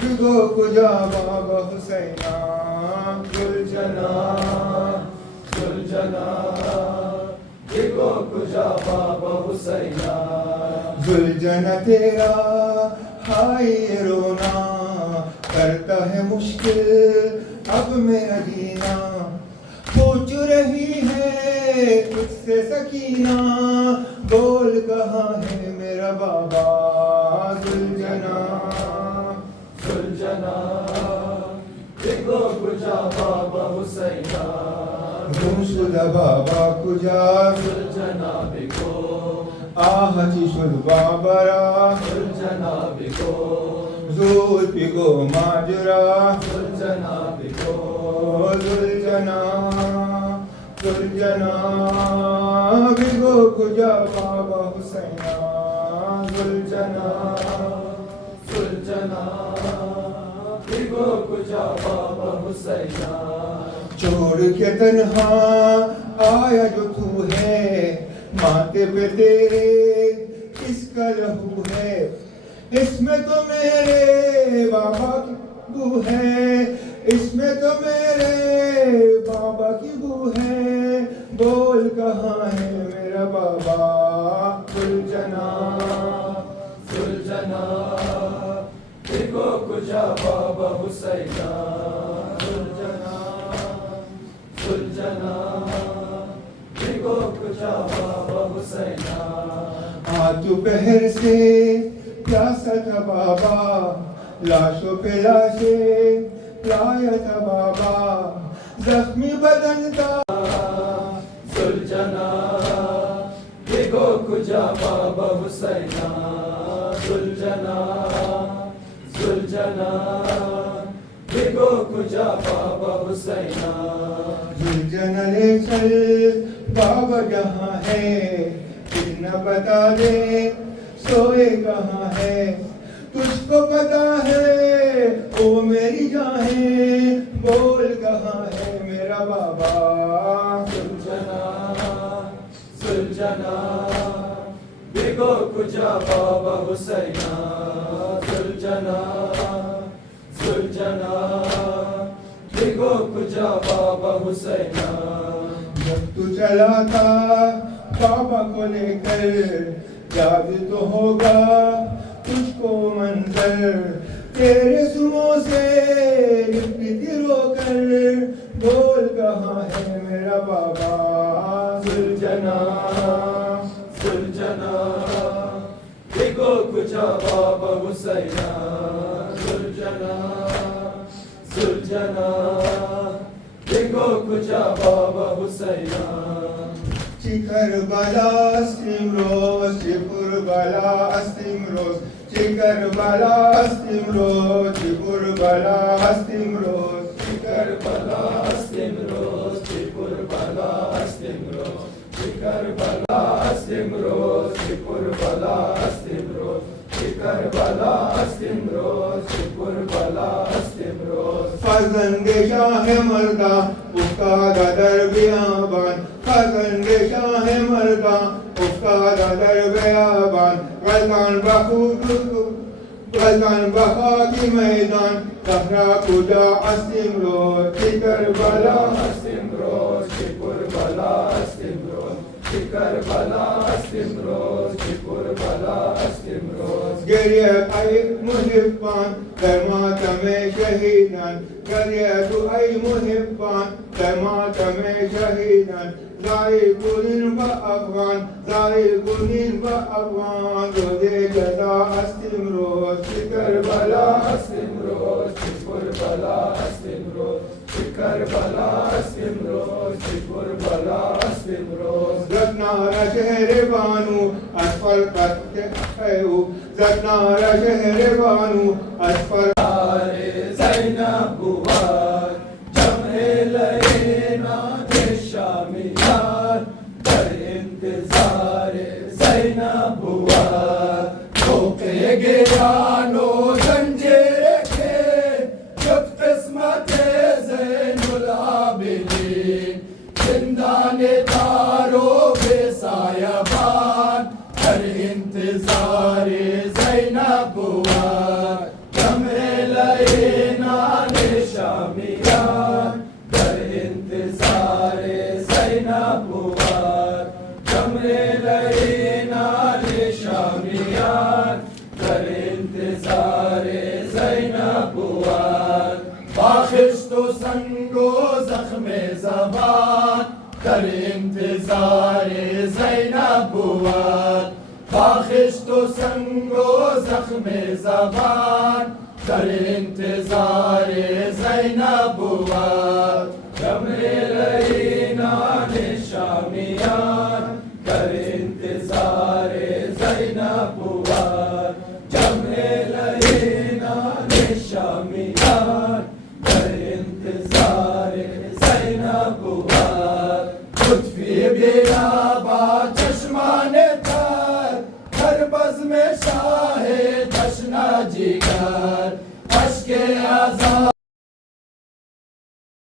بگو کجا بابا حسینہ گلجنا سلجنا بگو کجا بابا حسینہ زلجنا تیرا ہائی رونا کرتا ہے مشکل اب میرا جینا پوچھ رہی ہے تجھ سے سکینہ بول کہاں ہے میرا بابا زلجنا سلجنا بگو کجا بابا حسینہ گم شدہ بابا کجا سلجنا بگو آہتی شد بابا را سلجنا بگو زور پگو ماجرا سلجنا بگو زلجنا زلجنا بگو کجا بابا حسینہ زلجنا سلجنا بگو کجا بابا حسینہ چھوڑ کے تنہا آیا جو تو ہے ماتھے پہ تیرے کس کا لہو ہے اس میں تو میرے بابا کی بو ہے اس میں تو میرے بابا کی بو ہے بول کہاں ہے میرا بابا زلجنا سلجنا بگو کجا بابا حسینہ سلجنا سلجنا بگو کجا بابا حسینہ دوپہر سے پیاسا تھا بابا لاشوں پہ لاشیں لایا تھا بابا زخمی بدن تھا سلجنا بگو کجا بابا حسینہ سلجنا سلجنا بگو کجا بابا حسینہ زلجنا لے چل بابا جہاں ہے کتنا بتا دے سوئے کہاں ہے تجھ کو پتا ہے او میری جان ہے بول کہاں ہے میرا بابا سلجنا سلجنا بگو کجا بابا حسینہ سلجنا سلجنا بگو کجا بابا حسینہ جب تو چلا تھا بابا کو لے کر یاد تو ہوگا تجھ کو منظر تیرے سموں سے لپٹتی رو کر بول کہاں ہے میرا بابا سلجنا سلجنا بگو کجا بابا حسینہ سلجنا سلجنا بگو کجا بابا حسینہ کربلا استیم روز کربلا استیم روز کربلا استیم روز کربلا استیم روز کربلا استیم روز کربلا استیم روز کربلا استیم روز کربلا استیم روز کربلا استیم روز کربلا استیم روز فرزند شاہ مردہ افتادہ در بیابان فرزند شاہ مردہ افتادہ در بیابان غلطان بخاکی میدان زہرا کجا استیم روز کربلا استیم روز کربلا استیم روز کربلا استیم روز کربلا استیم روز گریہ ای محبان در ماتم شہیدان گریہ تو ای محبان در ماتم شہیدان زائر کنین با افغان زائر کنین با افغان روز جزا استیم روز کربلا استیم روز کربلا استیم روز کربلا استیم روز کربلا استیم روز زکنارا شہر بانو اسفل قد خیو زکنارا شہر بانو اسفل زینب بوار جمع لینا شامیان در انتظار زینب بوار موقع گران و زنجیر کے جب قسمت زین العابدین زندان تارو بے سایبان در انتظار زینب بوار جمع نال شامیان در انتظار زینب بوار جمرے نال شامیان در انتظار زینب بوار باخش تو سنگ و زخم زبان در انتظار زینب بوار باخش تو سنگ و زخم زبان در انتظار زینب بوار جمرے نال شامیان در انتظار زینب بوار جمرے نال شامیان در انتظار زینب بوار لطفی بیا با چشمان تر ہر بزم شاہ تشنا جگر اشک